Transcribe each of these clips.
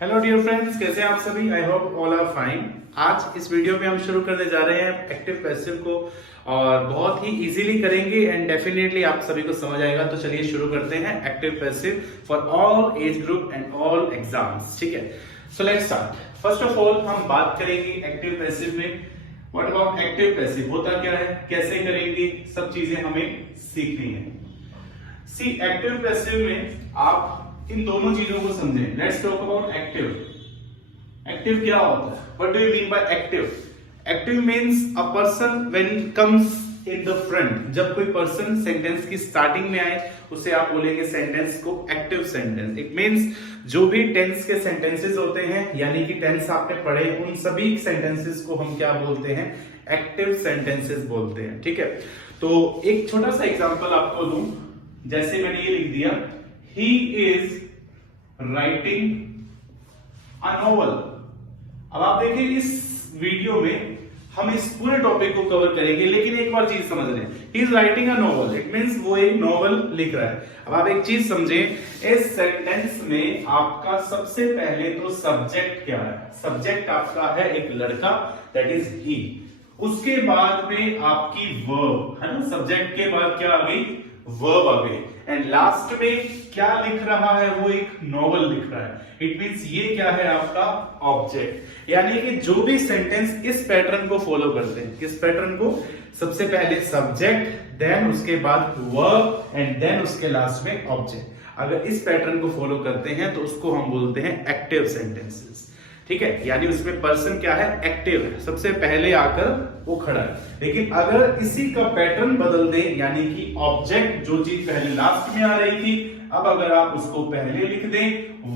Hello dear friends, कैसे हैं आप सभी। I hope all are fine. आज इस वीडियो में हम शुरू करने जा रहे हैं एक्टिव पैसिव को और बहुत ही इजीली करेंगे एंड डेफिनेटली आप सभी को समझ आएगा। तो चलिए शुरू करते हैं active passive for all age group and all exams. ठीक है, so let's start. First of all हम बात करेंगे एक्टिव पैसिव में। व्हाट अबाउट एक्टिव पैसिव, होता क्या है, कैसे करेंगे, सब चीजें हमें सीखनी है। सी एक्टिव पैसिव में आप इन दोनों चीजों को समझें। Let's talk about active. Active क्या होता है, what do you mean by active? Active means a person when comes in the front. जब कोई पर्सन सेंटेंस की स्टार्टिंग में आए उसे आप बोलेंगे सेंटेंस को एक्टिव सेंटेंस। इट मींस जो भी टेंस के सेंटेंसेस होते हैं, यानी कि टेंस आपने पढ़े, उन सभी सेंटेंसेस को हम क्या बोलते हैं, एक्टिव सेंटेंसेस बोलते हैं। ठीक है, तो एक छोटा सा एग्जांपल आपको दूं। जैसे मैंने ये लिख दिया, he is writing a novel। अब आप देखिए इस वीडियो में हम इस पूरे टॉपिक को कवर करेंगे, लेकिन एक बार चीज समझ लें, he is writing a novel, it means वो एक नॉवल लिख रहा है। अब आप एक चीज समझें, इस सेंटेंस में आपका सबसे पहले तो सब्जेक्ट क्या है? सब्जेक्ट आपका है एक लड़का, दैट इज he। उसके बाद में आपकी वर्ब है ना, सब्जेक्ट के बाद क्या आ गई, वर्ब आ गई, एंड लास्ट में क्या लिख रहा है, वो एक नॉवल लिख रहा है। इट मींस ये क्या है, आपका ऑब्जेक्ट। यानी कि जो भी सेंटेंस इस पैटर्न को फॉलो करते हैं, किस पैटर्न को, सबसे पहले सब्जेक्ट, देन उसके बाद वर्ब एंड देन उसके लास्ट में ऑब्जेक्ट। अगर इस पैटर्न को फॉलो करते हैं तो उसको हम बोलते हैं एक्टिव सेंटेंसेस। ठीक है, यानी उसमें पर्सन क्या है, एक्टिव है, सबसे पहले आकर वो खड़ा है। लेकिन अगर इसी का पैटर्न बदल दें, यानी कि ऑब्जेक्ट जो चीज पहले लास्ट में आ रही थी, अब अगर आप उसको पहले लिख दें,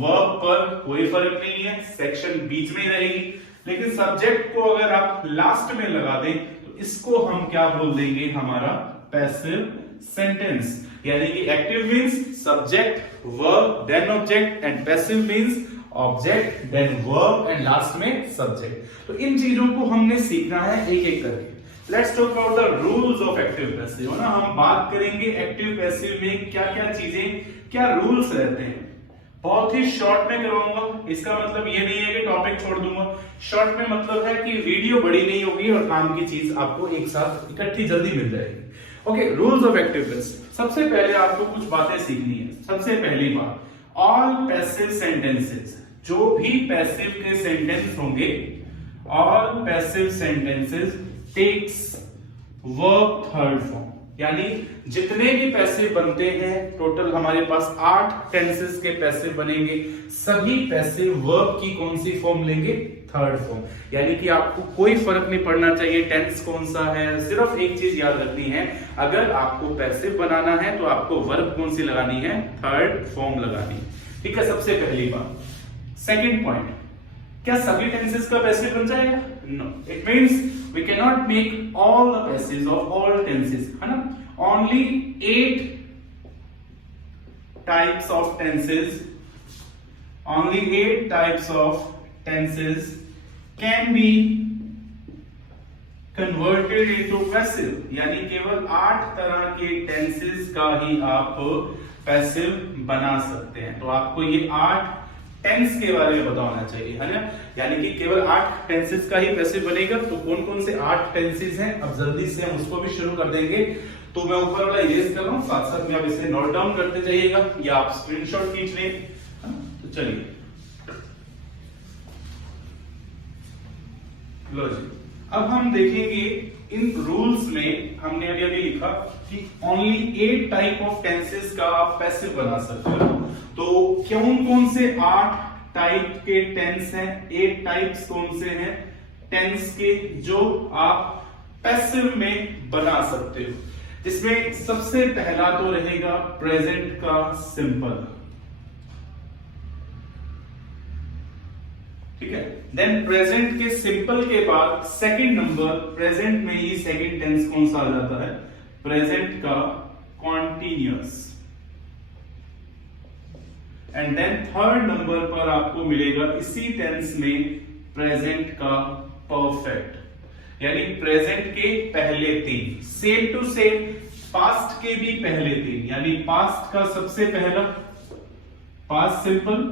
वर्ब पर कोई फर्क नहीं है, सेक्शन बीच में रहेगी। लेकिन सब्जेक्ट को अगर आप लास्ट में लगा दें तो इसको हम क्या बोल देंगे, हमारा पैसिव सेंटेंस। यानी कि active means subject, verb, then object, and passive means object, then verb and last में सब्जेक्ट। तो इन चीजों को हमने सीखना है एक एक करके। Let's talk about the rules of active passive ना। हम बात करेंगे एक्टिव पैसिव में क्या क्या चीजें, क्या रूल्स रहते हैं। बहुत ही शॉर्ट में करवाऊंगा, इसका मतलब ये नहीं है कि टॉपिक छोड़ दूंगा। शॉर्ट में मतलब है कि वीडियो बड़ी नहीं होगी और काम की चीज आपको एक साथ इकट्ठी जल्दी मिल जाएगी। Okay, rules of active passive. सबसे पहले आपको कुछ बातें सीखनी है। सबसे पहली बात, ऑल पैसिव सेंटेंसेस, जो भी पैसिव के सेंटेंस होंगे, all passive sentences takes verb third form. यानी जितने भी पैसिव बनते हैं, टोटल हमारे पास 8 टेंसेस के पैसिव बनेंगे, सभी पैसिव वर्ब की कौन सी फॉर्म लेंगे, थर्ड फॉर्म। यानी कि आपको कोई फर्क नहीं पड़ना चाहिए टेंस कौन सा है, सिर्फ एक चीज याद रखनी है, अगर आपको पैसिव बनाना है तो आपको वर्ब कौन सी लगानी है, थर्ड फॉर्म लगानी है। ठीक है, सबसे पहली बात। सेकेंड पॉइंट, क्या सभी टेंसेस का पैसिव बन जाएगा? No, it means we cannot make all the passives of all tenses, है ना। Only 8 types of tenses, only 8 types of tenses can be converted into passive. यानी केवल 8 तरह के टेंसेस का ही आप पैसिव बना सकते हैं। तो आपको ये 8 टेंस के बारे में बताना चाहिए, है ना। यानी कि केवल 8 टेंसेस का ही पैसिव बनेगा। तो कौन कौन से 8 टेंसेस हैं, अब जल्दी से हम उसको भी शुरू कर देंगे। तो मैं ऊपर वाला इरेज कर रहा हूं, साथ साथ में आप इसे नोट डाउन करते जाइएगा या आप स्क्रीनशॉट खींच लें। तो चलिए, लो जी, अब हम देखेंगे इन रूल्स में। हमने अभी अभी लिखा कि ओनली 8 टाइप ऑफ टेंसेस का आप पैसिव बना सकते हो। तो कौन कौन से 8 टाइप के टेंस हैं, 8 टाइप्स कौन से हैं टेंस के जो आप पैसिव में बना सकते हो। जिसमें सबसे पहला तो रहेगा प्रेजेंट का सिंपल। ठीक है, देन प्रेजेंट के सिंपल के बाद सेकंड नंबर, प्रेजेंट में ही सेकंड टेंस कौन सा आ जाता है, प्रेजेंट का continuous. And then third number पर आपको मिलेगा इसी टेंस में प्रेजेंट का परफेक्ट। यानी प्रेजेंट के पहले 3, सेम टू सेम पास्ट के भी पहले 3। यानी पास्ट का सबसे पहला past simple,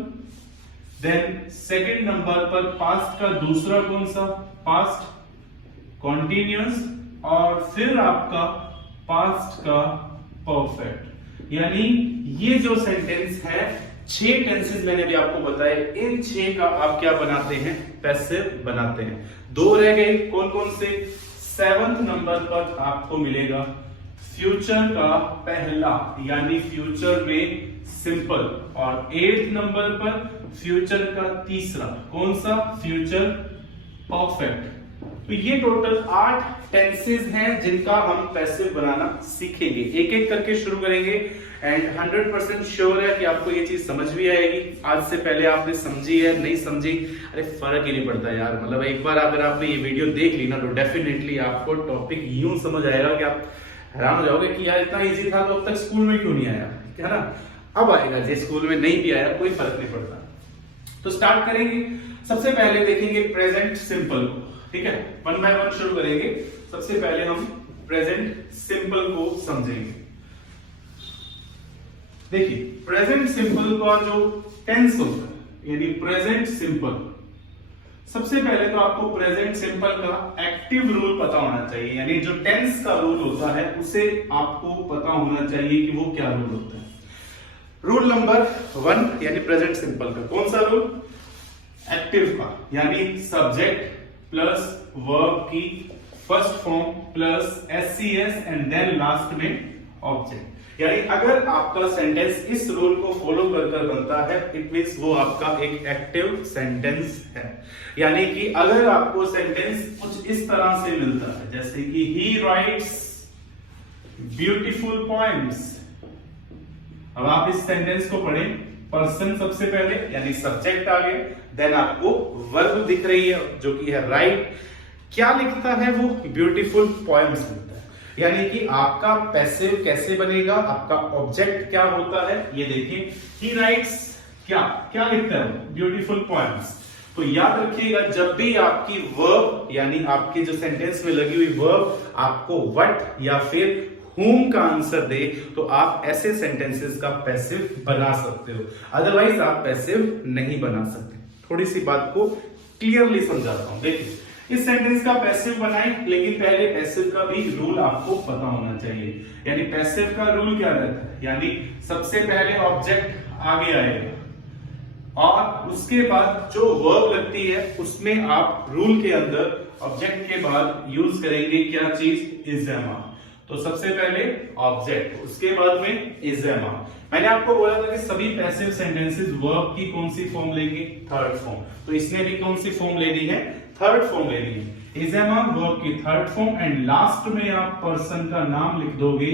then second number पर पास्ट का दूसरा कौन सा, पास्ट कॉन्टिन्यूअस, और फिर आपका पास्ट का परफेक्ट। यानी ये जो सेंटेंस है, 6 टेंसेस मैंने भी आपको बताए, इन 6 का आप क्या बनाते हैं, पैसिव बनाते हैं। 2 रह गए, कौन कौन से, 7th नंबर पर आपको मिलेगा फ्यूचर का पहला यानी फ्यूचर में सिंपल, और 8th नंबर पर फ्यूचर का तीसरा, कौन सा, फ्यूचर परफेक्ट। तो ये टोटल 8 टेंसेस हैं जिनका हम पैसिव बनाना सीखेंगे। एक एक करके शुरू करेंगे एंड 100% श्योर है कि आपको ये चीज समझ भी आएगी। आज से पहले आपने समझी है, नहीं समझी, अरे फर्क ही नहीं पड़ता यार। मतलब एक बार अगर आपने ये वीडियो देख ली ना तो डेफिनेटली आपको टॉपिक यूं समझ आएगा कि आप हैरान हो जाओगे कि यार इतना इजी था तो अब तक स्कूल में क्यों नहीं आया, है ना। अब आएगा, जे स्कूल में नहीं भी आया कोई फर्क नहीं पड़ता। तो स्टार्ट करेंगे। सबसे पहले देखेंगे प्रेजेंट सिंपल को, ठीक है, 1 बाय 1 शुरू करेंगे। सबसे पहले हम प्रेजेंट सिंपल को समझेंगे। देखिए प्रेजेंट सिंपल का जो टेंस होता है यानी प्रेजेंट सिंपल, सबसे पहले तो आपको प्रेजेंट सिंपल का एक्टिव रूल पता होना चाहिए। यानी जो टेंस का रूल होता है उसे आपको पता होना चाहिए कि वो क्या रूल होता है। रूल नंबर 1 यानी प्रेजेंट सिंपल का कौन सा रूल, एक्टिव का, यानी सब्जेक्ट प्लस वर्ब की first form plus SCS and then last में ऑब्जेक्ट। यानी अगर आपका सेंटेंस इस रूल को फॉलो कर बनता है, इट मींस वो आपका एक एक्टिव सेंटेंस है। यानी कि अगर आपको सेंटेंस कुछ इस तरह से मिलता है जैसे कि ही राइट्स ब्यूटीफुल पोएम्स, अब आप इस सेंटेंस को पढ़ें, पर्सन सबसे पहले यानी सब्जेक्ट आ गया, देन आपको वर्ब दिख रही है जो कि है राइट, क्या लिखता है वो, ब्यूटीफुल पोएम्स लिखता है। यानी कि आपका पैसिव कैसे बनेगा, आपका ऑब्जेक्ट क्या होता है, ये देखिए, ही राइट्स क्या क्या लिखता है, ब्यूटीफुल पोएम्स। तो याद रखिएगा जब भी आपकी वर्ब यानी आपकी जो सेंटेंस में लगी हुई वर्ब आपको व्हाट या फिर whom का आंसर दे तो आप ऐसे सेंटेंसेस का पैसिव बना सकते हो, अदरवाइज आप पैसिव नहीं बना सकते। थोड़ी सी बात को क्लियरली समझाता हूं। देखिए इस सेंटेंस का पैसिव बनाएं, लेकिन पहले पैसिव का भी रूल आपको पता होना चाहिए। यानी पैसिव का रूल क्या रहता है, यानी सबसे पहले ऑब्जेक्ट आगे आएगा और उसके बाद जो वर्ब लगती है उसमें आप रूल के अंदर ऑब्जेक्ट के बाद यूज करेंगे क्या चीज, इज एमा। तो सबसे पहले ऑब्जेक्ट, उसके बाद में इज एमा। मैंने आपको बोला था कि सभी पैसिव सेंटेंसेस वर्ब की कौन सी फॉर्म लेंगे, थर्ड फॉर्म। तो इसने भी कौन सी फॉर्म लेनी है, थर्ड फॉर्म लेनी है। इज एमा वर्ब की थर्ड फॉर्म एंड लास्ट में आप पर्सन का नाम लिख दोगे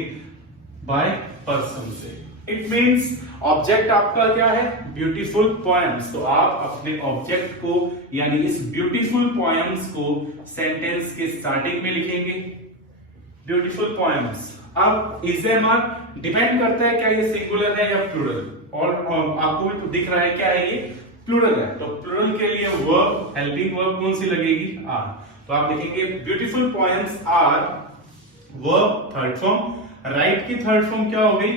बाय पर्सन से। इट मींस ऑब्जेक्ट आपका क्या है, ब्यूटीफुल पोएम्स। तो आप अपने ऑब्जेक्ट को यानी इस ब्यूटीफुल पोएम्स को सेंटेंस के स्टार्टिंग में लिखेंगे, ब्यूटीफुल पोएम्स। अब इज एमा डिपेंड करता है क्या ये सिंगुलर है या प्लूरल, और आपको भी तो दिख रहा है क्या है ये, प्लूरल है। तो प्लूरल के लिए वर्ब, हेल्पिंग वर्ब कौन सी लगेगी, आर। तो आप लिखेंगे beautiful poems are verb third form, write की थर्ड फॉर्म क्या हो गई,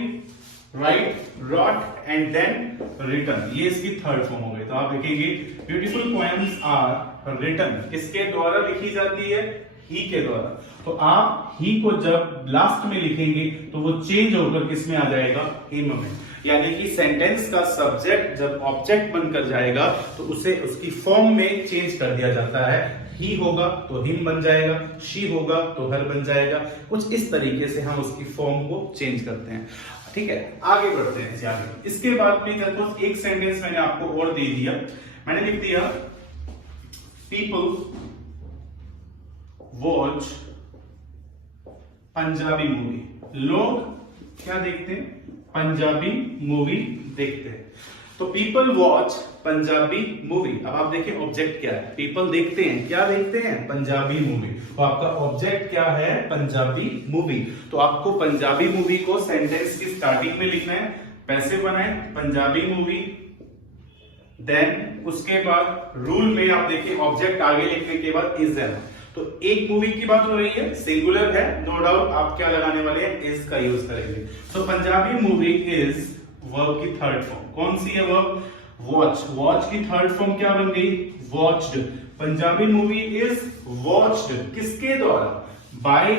write, wrote and then written, ये इसकी थर्ड फॉर्म हो गई। तो आप लिखेंगे ब्यूटीफुल पोएम्स आर रिटन, किसके द्वारा लिखी जाती है, ही के द्वारा। तो आप ही को जब लास्ट में लिखेंगे तो वो चेंज होकर किस में आ जाएगा, हिम में। यानी कि सेंटेंस का सब्जेक्ट जब ऑब्जेक्ट बनकर जाएगा तो उसे उसकी फॉर्म में चेंज कर दिया जाता है। ही होगा तो हिम बन जाएगा, शी होगा तो हर बन जाएगा। कुछ इस तरीके से हम उसकी फॉर्म को चेंज करते हैं। ठीक है, आगे बढ़ते हैं आगे। इसके बाद में एक सेंटेंस मैंने आपको और दे दिया, मैंने लिख दिया पीपल वॉच पंजाबी मूवी। लोग क्या देखते हैं, पंजाबी मूवी देखते हैं। तो पीपल वॉच पंजाबी मूवी। अब आप देखिए ऑब्जेक्ट क्या है, पीपल देखते हैं, क्या देखते हैं, पंजाबी मूवी। तो आपका ऑब्जेक्ट क्या है, पंजाबी मूवी। तो आपको पंजाबी मूवी को सेंटेंस की स्टार्टिंग में लिखना है, पैसिव बनाए पंजाबी मूवी। देन उसके बाद रूल में आप देखिए ऑब्जेक्ट आगे लिखने के बाद इज एम। तो एक मूवी की बात हो रही है, सिंगुलर है, नो डाउट आप क्या लगाने वाले हैं, इज का यूज करेंगे। तो पंजाबी मूवी इज वर्ब की थर्ड फॉर्म। कौन सी है वर्ब, वॉच, वॉच की थर्ड फॉर्म क्या बन गई? Watched. Punjabi movie is watched किसके द्वारा? बाय,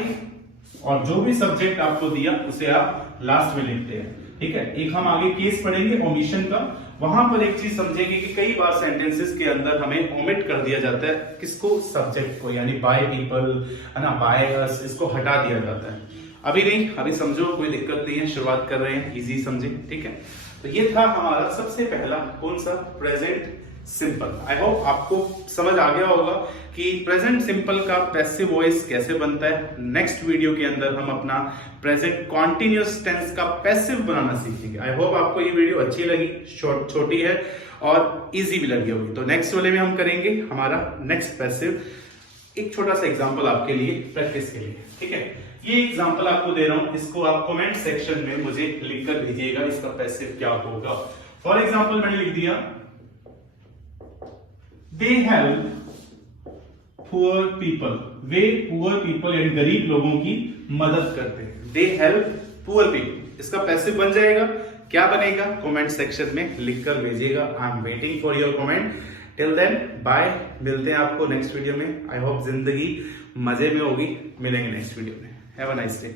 और जो भी सब्जेक्ट आपको दिया उसे आप लास्ट में लिखते हैं, ठीक है। एक हम आगे केस पढ़ेंगे ओमिशन का, वहां पर एक चीज समझेंगे कि कई बार सेंटेंसेस के अंदर हमें ओमिट कर दिया जाता है, किसको? सब्जेक्ट को, यानी बाय पीपल है ना, बाय अस, इसको हटा दिया जाता है। अभी नहीं, अभी समझो, कोई दिक्कत नहीं है, शुरुआत कर रहे हैं, इजी समझे, ठीक है। तो ये था हमारा सबसे पहला कौन सा? Present simple. आई होप आपको समझ आ गया होगा कि प्रेजेंट सिंपल का पैसिव वॉइस कैसे बनता है। नेक्स्ट वीडियो के अंदर हम अपना प्रेजेंट कॉन्टिन्यूअस टेंस का पैसिव बनाना सीखेंगे। आई होप आपको ये वीडियो अच्छी लगी, छोटी है और इजी भी लगी होगी। तो नेक्स्ट वाले में हम करेंगे हमारा नेक्स्ट पैसिव। एक छोटा सा एग्जांपल आपके लिए प्रैक्टिस के लिए, ठीक है। ये एग्जांपल आपको दे रहा हूं, इसको आप कमेंट सेक्शन में मुझे लिख कर भेजिएगा, इसका पैसिव क्या होगा। फॉर एग्जांपल मैंने लिख दिया, दे हेल्प पुअर पीपल, वे पुअर पीपल यानी गरीब लोगों की मदद करते हैं। दे हेल्प पुअर पीपल, इसका पैसिव बन जाएगा, क्या बनेगा? कमेंट सेक्शन में लिखकर भेजिएगा। I am waiting for your comment. Till then bye, मिलते हैं आपको नेक्स्ट वीडियो में। आई होप जिंदगी मजे में होगी, मिलेंगे नेक्स्ट वीडियो में। Have a nice day.